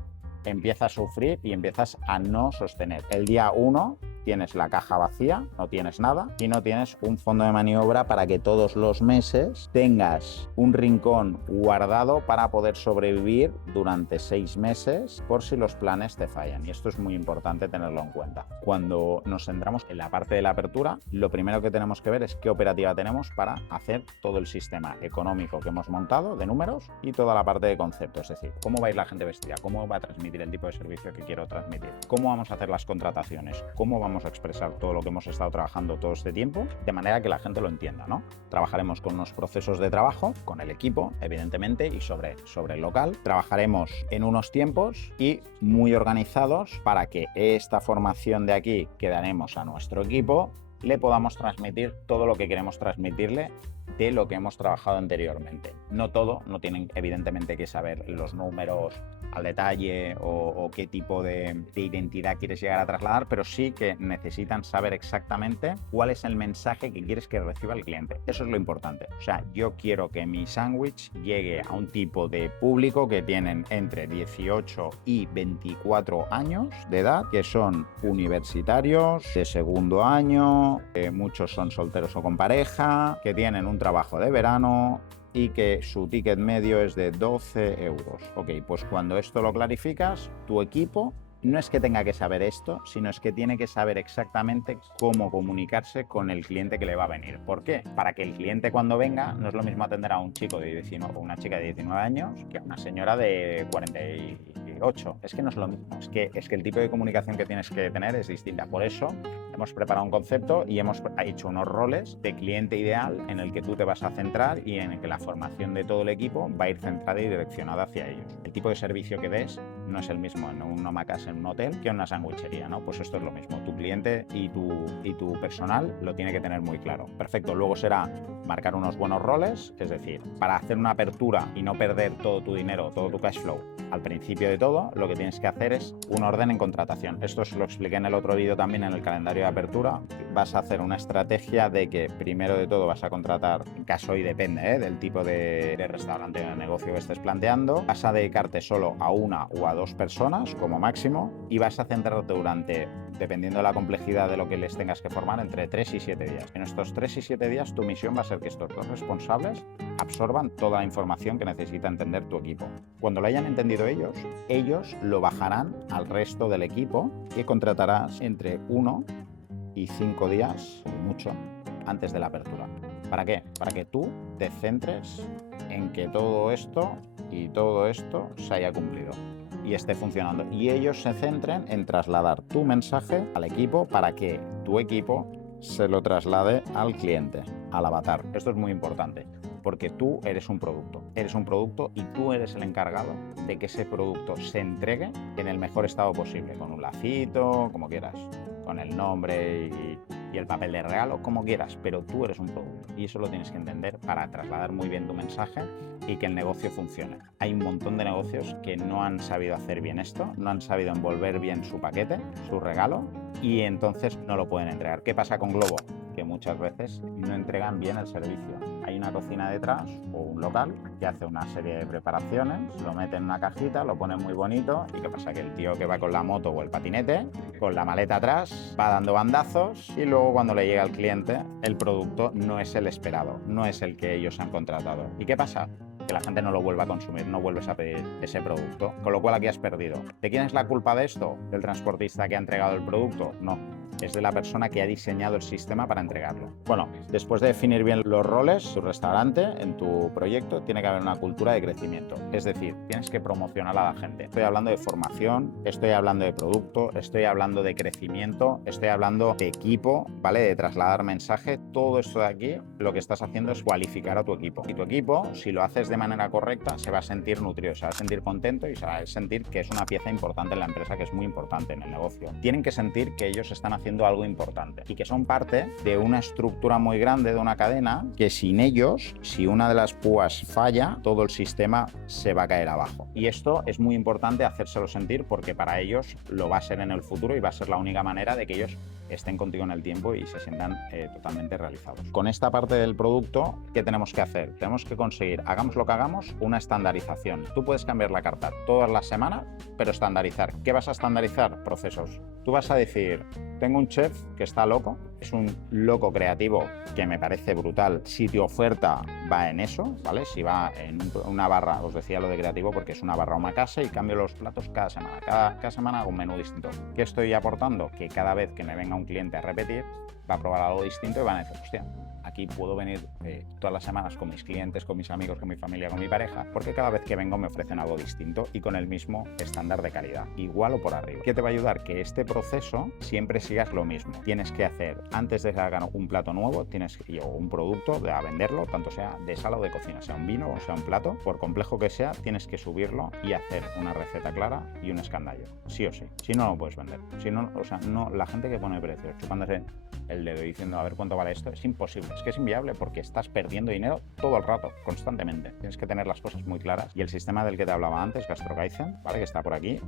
empieza a sufrir y empiezas a no sostener. El día 1 tienes la caja vacía, no tienes nada y no tienes un fondo de maniobra para que todos los meses tengas un rincón guardado para poder sobrevivir durante 6 meses por si los planes te fallan. Y esto es muy importante tenerlo en cuenta. Cuando nos centramos en la parte de la apertura, lo primero que tenemos que ver es qué operativa tenemos para hacer todo el sistema económico que hemos montado de números y toda la parte de concepto, es decir, cómo va a ir la gente vestida, cómo va a transmitir el tipo de servicio que quiero transmitir, cómo vamos a hacer las contrataciones, cómo vamos a expresar todo lo que hemos estado trabajando todo este tiempo, de manera que la gente lo entienda, ¿no? Trabajaremos con unos procesos de trabajo, con el equipo, evidentemente, y sobre el local. Trabajaremos en unos tiempos y muy organizados para que esta formación de aquí que daremos a nuestro equipo le podamos transmitir todo lo que queremos transmitirle de lo que hemos trabajado anteriormente. No todo, no tienen evidentemente que saber los números al detalle o qué tipo de identidad quieres llegar a trasladar, pero sí que necesitan saber exactamente cuál es el mensaje que quieres que reciba el cliente. Eso es lo importante. O sea, yo quiero que mi sándwich llegue a un tipo de público que tienen entre 18 y 24 años de edad, que son universitarios, de segundo año, muchos son solteros o con pareja, que tienen un trabajo de verano y que su ticket medio es de 12 euros. Ok, pues cuando esto lo clarificas, tu equipo no es que tenga que saber esto, sino es que tiene que saber exactamente cómo comunicarse con el cliente que le va a venir. ¿Por qué? Para que el cliente cuando venga no es lo mismo atender a un chico de 19 o una chica de 19 años que a una señora de 48. Es que no es lo mismo. Es que el tipo de comunicación que tienes que tener es distinta. Por eso hemos preparado un concepto y hemos hecho unos roles de cliente ideal en el que tú te vas a centrar y en el que la formación de todo el equipo va a ir centrada y direccionada hacia ellos. El tipo de servicio que des no es el mismo en un omakase, en un hotel, que en una sandwichería, ¿no? Pues esto es lo mismo. Tu cliente y tu personal lo tiene que tener muy claro. Perfecto. Luego será marcar unos buenos roles, es decir, para hacer una apertura y no perder todo tu dinero, todo tu cash flow al principio de todo, lo que tienes que hacer es un orden en contratación. Esto os lo expliqué en el otro vídeo también, en el calendario de apertura. Vas a hacer una estrategia de que primero de todo vas a contratar, en caso y depende del tipo de restaurante o de negocio que estés planteando, vas a dedicarte solo a una o a dos personas como máximo y vas a centrarte durante, dependiendo de la complejidad de lo que les tengas que formar, entre 3 y 7 días. En estos 3 y 7 días tu misión va a ser que estos dos responsables absorban toda la información que necesita entender tu equipo. Cuando lo hayan entendido ellos lo bajarán al resto del equipo, que contratarás entre 1 y 5 días, mucho, antes de la apertura. ¿Para qué? Para que tú te centres en que todo esto se haya cumplido y esté funcionando. Y ellos se centren en trasladar tu mensaje al equipo para que tu equipo se lo traslade al cliente, al avatar. Esto es muy importante. Porque tú eres un producto y tú eres el encargado de que ese producto se entregue en el mejor estado posible, con un lacito, como quieras, con el nombre y el papel de regalo, como quieras, pero tú eres un producto y eso lo tienes que entender para trasladar muy bien tu mensaje y que el negocio funcione. Hay un montón de negocios que no han sabido hacer bien esto, no han sabido envolver bien su paquete, su regalo, y entonces no lo pueden entregar. ¿Qué pasa con Glovo? Que muchas veces no entregan bien el servicio. Hay una cocina detrás o un local que hace una serie de preparaciones, lo mete en una cajita, lo pone muy bonito y ¿qué pasa? Que el tío que va con la moto o el patinete, con la maleta atrás, va dando bandazos y luego cuando le llega al cliente el producto no es el esperado, no es el que ellos han contratado. ¿Y qué pasa? Que la gente no lo vuelva a consumir, no vuelves a pedir ese producto, con lo cual aquí has perdido. ¿De quién es la culpa de esto? ¿Del transportista que ha entregado el producto? No. Es de la persona que ha diseñado el sistema para entregarlo. Bueno, después de definir bien los roles, tu restaurante, en tu proyecto, tiene que haber una cultura de crecimiento. Es decir, tienes que promocionar a la gente. Estoy hablando de formación, estoy hablando de producto, estoy hablando de crecimiento, estoy hablando de equipo, ¿vale? De trasladar mensaje. Todo esto de aquí, lo que estás haciendo es cualificar a tu equipo. Y tu equipo, si lo haces de manera correcta, se va a sentir nutrido, se va a sentir contento y se va a sentir que es una pieza importante en la empresa, que es muy importante en el negocio. Tienen que sentir que ellos están haciendo algo importante y que son parte de una estructura muy grande, de una cadena, que sin ellos, si una de las púas falla, todo el sistema se va a caer abajo. Y esto es muy importante hacérselo sentir porque para ellos lo va a ser en el futuro y va a ser la única manera de que ellos estén contigo en el tiempo y se sientan totalmente realizados. Con esta parte del producto, ¿qué tenemos que hacer? Tenemos que conseguir, hagamos lo que hagamos, una estandarización. Tú puedes cambiar la carta todas las semanas, pero estandarizar. ¿Qué vas a estandarizar? Procesos. Tú vas a decir, tengo un chef que está loco, es un loco creativo que me parece brutal. Si tu oferta va en eso, ¿vale? Si va en una barra, os decía lo de creativo porque es una barra o una casa y cambio los platos cada semana. Cada semana hago un menú distinto. ¿Qué estoy aportando? Que cada vez que me venga un cliente a repetir, va a probar algo distinto y van a decir, hostia, aquí puedo venir todas las semanas con mis clientes, con mis amigos, con mi familia, con mi pareja, porque cada vez que vengo me ofrecen algo distinto y con el mismo estándar de calidad, igual o por arriba. ¿Qué te va a ayudar? Que este proceso siempre sigas lo mismo. Tienes que hacer, antes de que hagan un plato nuevo, o un producto, a venderlo, tanto sea de sala o de cocina, sea un vino o sea un plato, por complejo que sea, tienes que subirlo y hacer una receta clara y un escandallo, sí o sí. Si no, lo puedes vender. Si no, o sea, no, la gente que pone precios, chupándose el dedo diciendo a ver cuánto vale esto, es imposible, es que es inviable porque estás perdiendo dinero todo el rato, constantemente. Tienes que tener las cosas muy claras y el sistema del que te hablaba antes, GastroKaizen, ¿vale? Que está por aquí,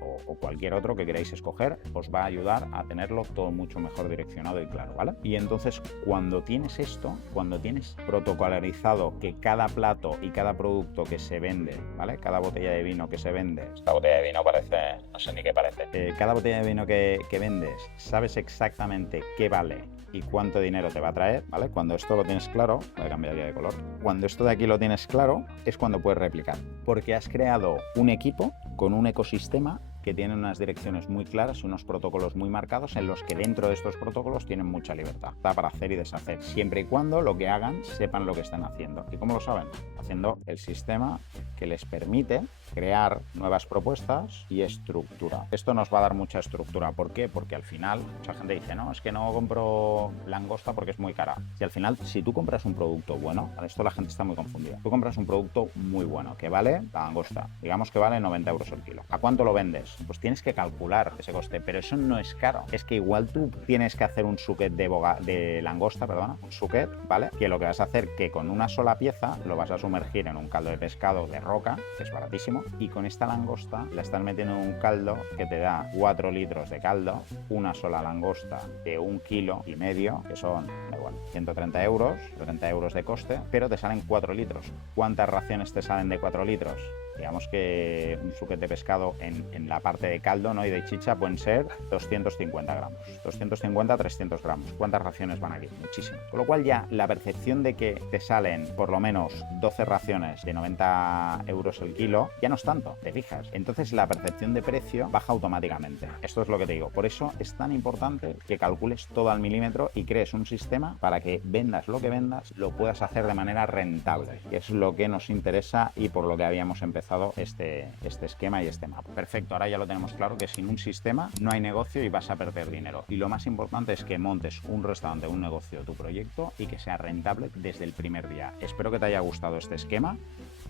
o cualquier otro que queráis escoger, os va a ayudar a tenerlo todo mucho mejor direccionado y claro, ¿vale? Y entonces cuando tienes esto, cuando tienes protocolarizado que cada plato y cada producto que se vende, ¿vale? Cada botella de vino que se vende, esta botella de vino parece, no sé ni qué parece, cada botella de vino que vendes, sabes exactamente qué vale y cuánto dinero te va a traer, ¿vale? Cuando esto lo tienes claro, voy a cambiar ya de color, cuando esto de aquí lo tienes claro, es cuando puedes replicar, porque has creado un equipo con un ecosistema que tiene unas direcciones muy claras y unos protocolos muy marcados en los que dentro de estos protocolos tienen mucha libertad para hacer y deshacer, siempre y cuando lo que hagan sepan lo que están haciendo. ¿Y cómo lo saben? Haciendo el sistema que les permite crear nuevas propuestas y estructura. Esto nos va a dar mucha estructura. ¿Por qué? Porque al final mucha gente dice, no, es que no compro langosta porque es muy cara. Y al final, si tú compras un producto bueno, para esto la gente está muy confundida, tú compras un producto muy bueno, que vale la langosta, digamos que vale 90 euros el kilo. ¿A cuánto lo vendes? Pues tienes que calcular ese coste, pero eso no es caro. Es que igual tú tienes que hacer un suquet de langosta, perdona, un suquet, ¿vale? Que lo que vas a hacer que con una sola pieza lo vas a sumergir en un caldo de pescado de roca, que es baratísimo, y con esta langosta la están metiendo en un caldo que te da 4 litros de caldo, una sola langosta de 1,5 kilos, que son, da igual, 130 euros, 30 euros de coste, pero te salen 4 litros. ¿Cuántas raciones te salen de 4 litros? Digamos que un suquet de pescado en la parte de caldo, ¿no? Y de chicha pueden ser 250 gramos, 250 a 300 gramos. ¿Cuántas raciones van aquí? Muchísimas. Con lo cual ya la percepción de que te salen por lo menos 12 raciones de 90 euros el kilo, ya no es tanto, te fijas. Entonces la percepción de precio baja automáticamente. Esto es lo que te digo. Por eso es tan importante que calcules todo al milímetro y crees un sistema para que vendas lo que vendas, lo puedas hacer de manera rentable. Y es lo que nos interesa y por lo que habíamos empezado este esquema y este mapa. Perfecto, ahora ya lo tenemos claro que sin un sistema no hay negocio y vas a perder dinero. Y lo más importante es que montes un restaurante, un negocio, tu proyecto y que sea rentable desde el primer día. Espero que te haya gustado este esquema.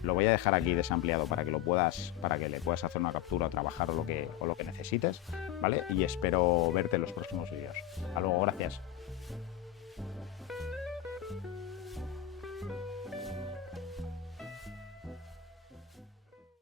Lo voy a dejar aquí desampliado para que le puedas hacer una captura o trabajar o lo que necesites, ¿vale? Y espero verte en los próximos vídeos. Hasta luego, gracias.